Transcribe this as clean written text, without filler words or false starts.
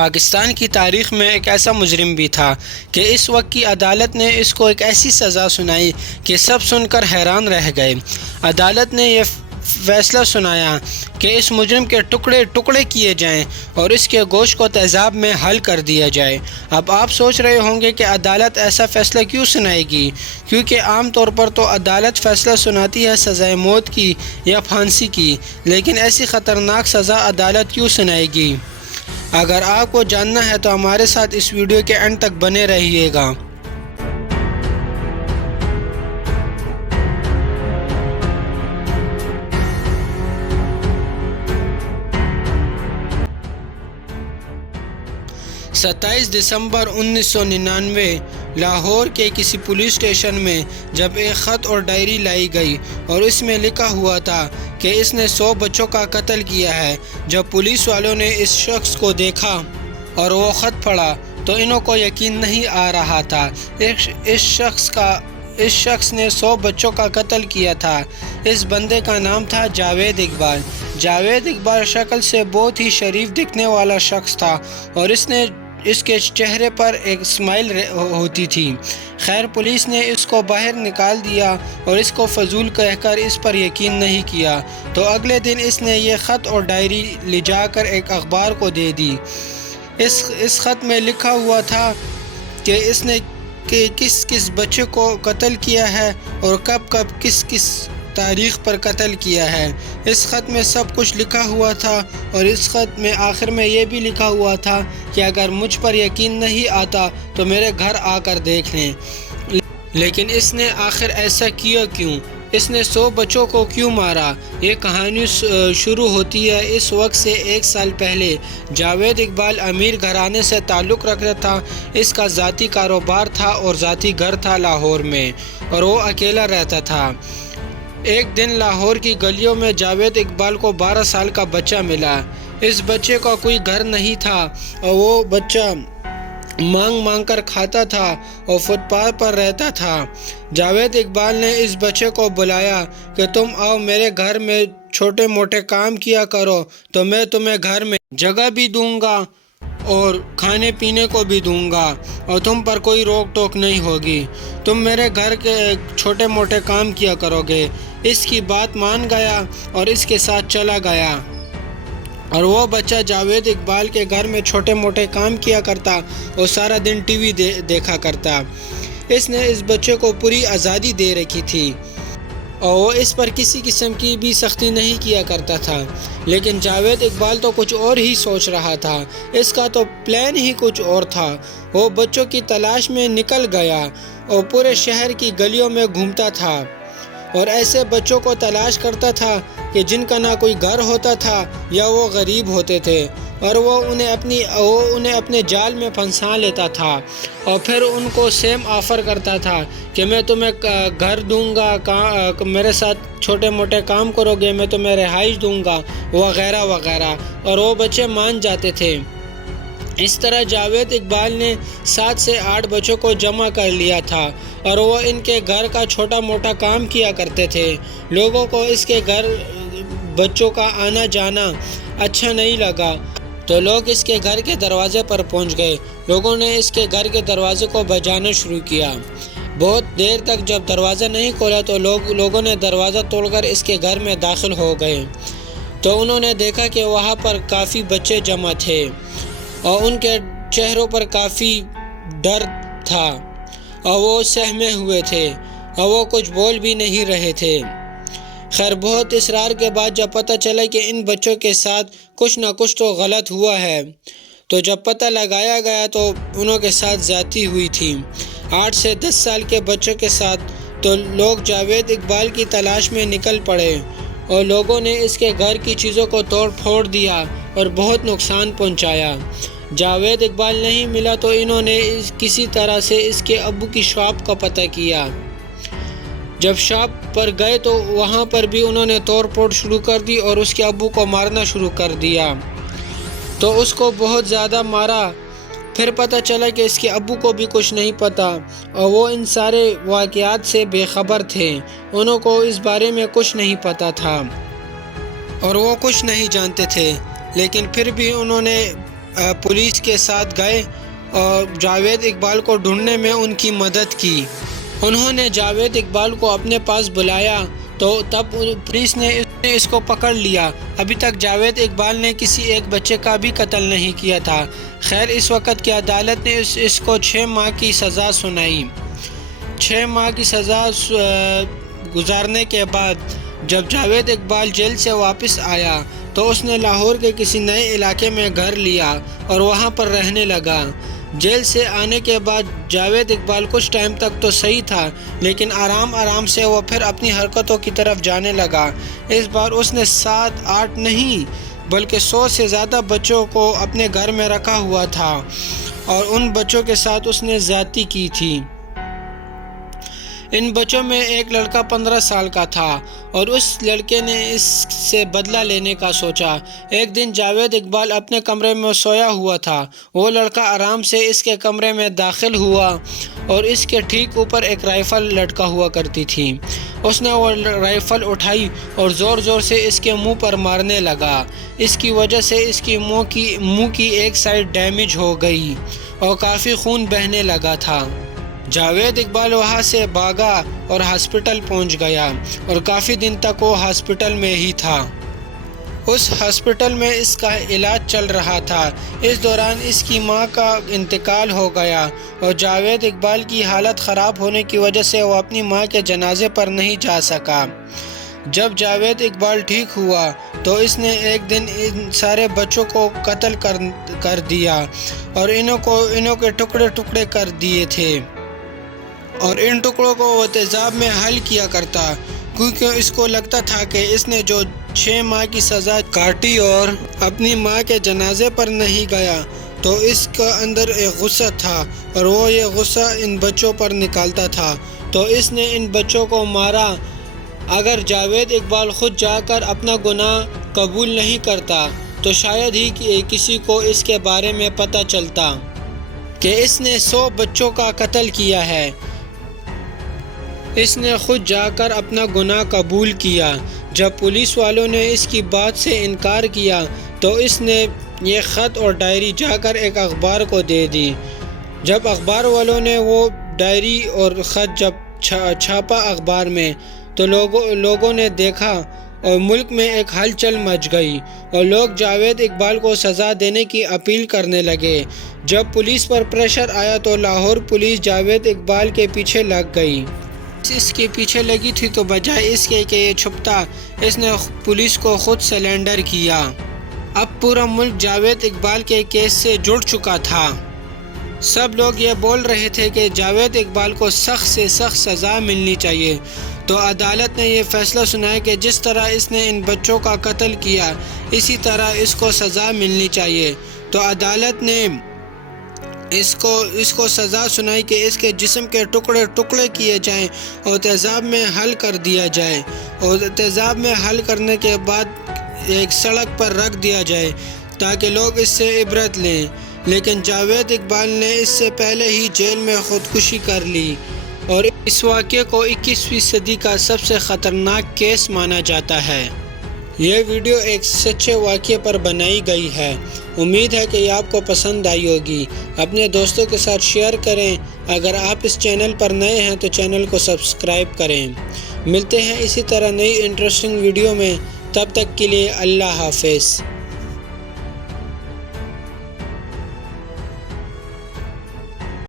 پاکستان کی تاریخ میں ایک ایسا مجرم بھی تھا کہ اس وقت کی عدالت نے اس کو ایک ایسی سزا سنائی کہ سب سن کر حیران رہ گئے۔ عدالت نے یہ فیصلہ سنایا کہ اس مجرم کے ٹکڑے ٹکڑے کیے جائیں اور اس کے گوشت کو تیزاب میں حل کر دیا جائے۔ اب آپ سوچ رہے ہوں گے کہ عدالت ایسا فیصلہ کیوں سنائے گی، کیونکہ عام طور پر تو عدالت فیصلہ سناتی ہے سزائے موت کی یا پھانسی کی، لیکن ایسی خطرناک سزا عدالت کیوں سنائے گی؟ اگر آپ کو جاننا ہے تو ہمارے ساتھ اس ویڈیو کے اینڈ تک بنے رہیے گا۔ 27 دسمبر 1999 لاہور کے کسی پولیس اسٹیشن میں جب ایک خط اور ڈائری لائی گئی اور اس میں لکھا ہوا تھا کہ اس نے 100 بچوں کا قتل کیا ہے۔ جب پولیس والوں نے اس شخص کو دیکھا اور وہ خط پڑھا تو انہوں کو یقین نہیں آ رہا تھا۔ اس شخص نے 100 بچوں کا قتل کیا تھا۔ اس بندے کا نام تھا جاوید اقبال۔ جاوید اقبال شکل سے بہت ہی شریف دکھنے والا شخص تھا اور اس کے چہرے پر ایک اسمائل ہوتی تھی۔ خیر پولیس نے اس کو باہر نکال دیا اور اس کو فضول کہہ کر اس پر یقین نہیں کیا، تو اگلے دن اس نے یہ خط اور ڈائری لے جا کر ایک اخبار کو دے دی۔ اس خط میں لکھا ہوا تھا کہ اس نے کس بچے کو قتل کیا ہے اور کب کس تاریخ پر قتل کیا ہے۔ اس خط میں سب کچھ لکھا ہوا تھا اور اس خط میں آخر میں یہ بھی لکھا ہوا تھا کہ اگر مجھ پر یقین نہیں آتا تو میرے گھر آ کر دیکھ لیں۔ لیکن اس نے آخر ایسا کیا کیوں؟ اس نے 100 بچوں کو کیوں مارا؟ یہ کہانی شروع ہوتی ہے اس وقت سے 1 سال پہلے۔ جاوید اقبال امیر گھرانے سے تعلق رکھتا تھا۔ اس کا ذاتی کاروبار تھا اور ذاتی گھر تھا لاہور میں، اور وہ اکیلا رہتا تھا۔ ایک دن لاہور کی گلیوں میں جاوید اقبال کو 12 سال کا بچہ ملا۔ اس بچے کا کوئی گھر نہیں تھا اور وہ بچہ مانگ کر کھاتا تھا اور فٹ پاتھ پر رہتا تھا۔ جاوید اقبال نے اس بچے کو بلایا کہ تم آؤ میرے گھر میں چھوٹے موٹے کام کیا کرو تو میں تمہیں گھر میں جگہ بھی دوں گا اور کھانے پینے کو بھی دوں گا اور تم پر کوئی روک ٹوک نہیں ہوگی۔ تم میرے گھر کے چھوٹے موٹے کام کیا کرو گے۔ اس کی بات مان گیا اور اس کے ساتھ چلا گیا، اور وہ بچہ جاوید اقبال کے گھر میں چھوٹے موٹے کام کیا کرتا اور سارا دن ٹی وی دیکھا کرتا۔ اس نے اس بچے کو پوری آزادی دے رکھی تھی اور وہ اس پر کسی قسم کی بھی سختی نہیں کیا کرتا تھا، لیکن جاوید اقبال تو کچھ اور ہی سوچ رہا تھا۔ اس کا تو پلان ہی کچھ اور تھا۔ وہ بچوں کی تلاش میں نکل گیا اور پورے شہر کی گلیوں میں گھومتا تھا اور ایسے بچوں کو تلاش کرتا تھا کہ جن کا نہ کوئی گھر ہوتا تھا یا وہ غریب ہوتے تھے، اور وہ انہیں اپنے جال میں پھنسا لیتا تھا اور پھر ان کو سیم آفر کرتا تھا کہ میں تمہیں گھر دوں گا، میرے ساتھ چھوٹے موٹے کام کرو گے، میں تمہیں رہائش دوں گا وغیرہ وغیرہ، اور وہ بچے مان جاتے تھے۔ اس طرح جاوید اقبال نے 7 سے 8 بچوں کو جمع کر لیا تھا اور وہ ان کے گھر کا چھوٹا موٹا کام کیا کرتے تھے۔ لوگوں کو اس کے گھر بچوں کا آنا جانا اچھا نہیں لگا تو لوگ اس کے گھر کے دروازے پر پہنچ گئے۔ لوگوں نے اس کے گھر کے دروازے کو بجانا شروع کیا۔ بہت دیر تک جب دروازہ نہیں کھولا تو لوگوں نے دروازہ توڑ کر اس کے گھر میں داخل ہو گئے، تو انہوں نے دیکھا کہ وہاں پر کافی بچے جمع تھے اور ان کے چہروں پر کافی ڈر تھا اور وہ سہمے ہوئے تھے اور وہ کچھ بول بھی نہیں رہے تھے۔ خیر بہت اصرار کے بعد جب پتہ چلا کہ ان بچوں کے ساتھ کچھ نہ کچھ تو غلط ہوا ہے، تو جب پتہ لگایا گیا تو انہوں کے ساتھ زیادتی ہوئی تھی 8 سے 10 سال کے بچوں کے ساتھ۔ تو لوگ جاوید اقبال کی تلاش میں نکل پڑے اور لوگوں نے اس کے گھر کی چیزوں کو توڑ پھوڑ دیا اور بہت نقصان پہنچایا۔ جاوید اقبال نہیں ملا تو انہوں نے کسی طرح سے اس کے ابو کی شاپ کا پتہ کیا۔ جب شاپ پر گئے تو وہاں پر بھی انہوں نے توڑ پھوڑ شروع کر دی اور اس کے ابو کو مارنا شروع کر دیا، تو اس کو بہت زیادہ مارا۔ پھر پتہ چلا کہ اس کے ابو کو بھی کچھ نہیں پتا اور وہ ان سارے واقعات سے بے خبر تھے۔ انہوں کو اس بارے میں کچھ نہیں پتا تھا اور وہ کچھ نہیں جانتے تھے، لیکن پھر بھی انہوں نے پولیس کے ساتھ گئے اور جاوید اقبال کو ڈھونڈنے میں ان کی مدد کی۔ انہوں نے جاوید اقبال کو اپنے پاس بلایا تو تب پولیس نے اس کو پکڑ لیا۔ ابھی تک جاوید اقبال نے کسی ایک بچے کا بھی قتل نہیں کیا تھا۔ خیر اس وقت کی عدالت نے اس کو 6 ماہ کی سزا سنائی۔ 6 ماہ کی سزا گزارنے کے بعد جب جاوید اقبال جیل سے واپس آیا تو اس نے لاہور کے کسی نئے علاقے میں گھر لیا اور وہاں پر رہنے لگا۔ جیل سے آنے کے بعد جاوید اقبال کچھ ٹائم تک تو صحیح تھا، لیکن آرام سے وہ پھر اپنی حرکتوں کی طرف جانے لگا۔ اس بار اس نے 7 8 نہیں بلکہ 100 سے زیادہ بچوں کو اپنے گھر میں رکھا ہوا تھا اور ان بچوں کے ساتھ اس نے زیادتی کی تھی۔ ان بچوں میں ایک لڑکا 15 سال کا تھا اور اس لڑکے نے اس سے بدلہ لینے کا سوچا۔ ایک دن جاوید اقبال اپنے کمرے میں سویا ہوا تھا۔ وہ لڑکا آرام سے اس کے کمرے میں داخل ہوا اور اس کے ٹھیک اوپر ایک رائفل لٹکا ہوا کرتی تھی۔ اس نے وہ رائفل اٹھائی اور زور سے اس کے منہ پر مارنے لگا۔ اس کی وجہ سے اس کی منہ کی ایک سائڈ ڈیمیج ہو گئی اور کافی خون بہنے لگا تھا۔ جاوید اقبال وہاں سے بھاگا اور ہاسپٹل پہنچ گیا اور کافی دن تک وہ ہاسپٹل میں ہی تھا۔ اس ہاسپٹل میں اس کا علاج چل رہا تھا۔ اس دوران اس کی ماں کا انتقال ہو گیا اور جاوید اقبال کی حالت خراب ہونے کی وجہ سے وہ اپنی ماں کے جنازے پر نہیں جا سکا۔ جب جاوید اقبال ٹھیک ہوا تو اس نے ایک دن ان سارے بچوں کو قتل کر دیا اور انہوں کے ٹکڑے کر دیے تھے اور ان ٹکڑوں کو وہ تیزاب میں حل کیا کرتا، کیونکہ اس کو لگتا تھا کہ اس نے جو 6 ماہ کی سزا کاٹی اور اپنی ماں کے جنازے پر نہیں گیا تو اس کا اندر ایک غصہ تھا اور وہ یہ غصہ ان بچوں پر نکالتا تھا، تو اس نے ان بچوں کو مارا۔ اگر جاوید اقبال خود جا کر اپنا گناہ قبول نہیں کرتا تو شاید ہی کسی کو اس کے بارے میں پتہ چلتا کہ اس نے 100 بچوں کا قتل کیا ہے۔ اس نے خود جا کر اپنا گناہ قبول کیا۔ جب پولیس والوں نے اس کی بات سے انکار کیا تو اس نے یہ خط اور ڈائری جا کر ایک اخبار کو دے دی۔ جب اخبار والوں نے وہ ڈائری اور خط جب چھاپا اخبار میں تو لوگوں نے دیکھا اور ملک میں ایک ہلچل مچ گئی اور لوگ جاوید اقبال کو سزا دینے کی اپیل کرنے لگے۔ جب پولیس پر پریشر آیا تو لاہور پولیس جاوید اقبال کے پیچھے لگ گئی۔ اس کے پیچھے لگی تھی تو بجائے اس کے کہ یہ چھپتا، اس نے پولیس کو خود سرنڈر کیا۔ اب پورا ملک جاوید اقبال کے کیس سے جڑ چکا تھا۔ سب لوگ یہ بول رہے تھے کہ جاوید اقبال کو سخت سے سخت سزا ملنی چاہیے۔ تو عدالت نے یہ فیصلہ سنایا کہ جس طرح اس نے ان بچوں کا قتل کیا اسی طرح اس کو سزا ملنی چاہیے۔ تو عدالت نے اس کو سزا سنائی کہ اس کے جسم کے ٹکڑے کیے جائیں اور تیزاب میں حل کر دیا جائے اور تیزاب میں حل کرنے کے بعد ایک سڑک پر رکھ دیا جائے تاکہ لوگ اس سے عبرت لیں۔ لیکن جاوید اقبال نے اس سے پہلے ہی جیل میں خودکشی کر لی اور اس واقعے کو 21ویں صدی کا سب سے خطرناک کیس مانا جاتا ہے۔ یہ ویڈیو ایک سچے واقعے پر بنائی گئی ہے۔ امید ہے کہ یہ آپ کو پسند آئی ہوگی۔ اپنے دوستوں کے ساتھ شیئر کریں۔ اگر آپ اس چینل پر نئے ہیں تو چینل کو سبسکرائب کریں۔ ملتے ہیں اسی طرح نئی انٹرسٹنگ ویڈیو میں، تب تک کے لیے اللہ حافظ۔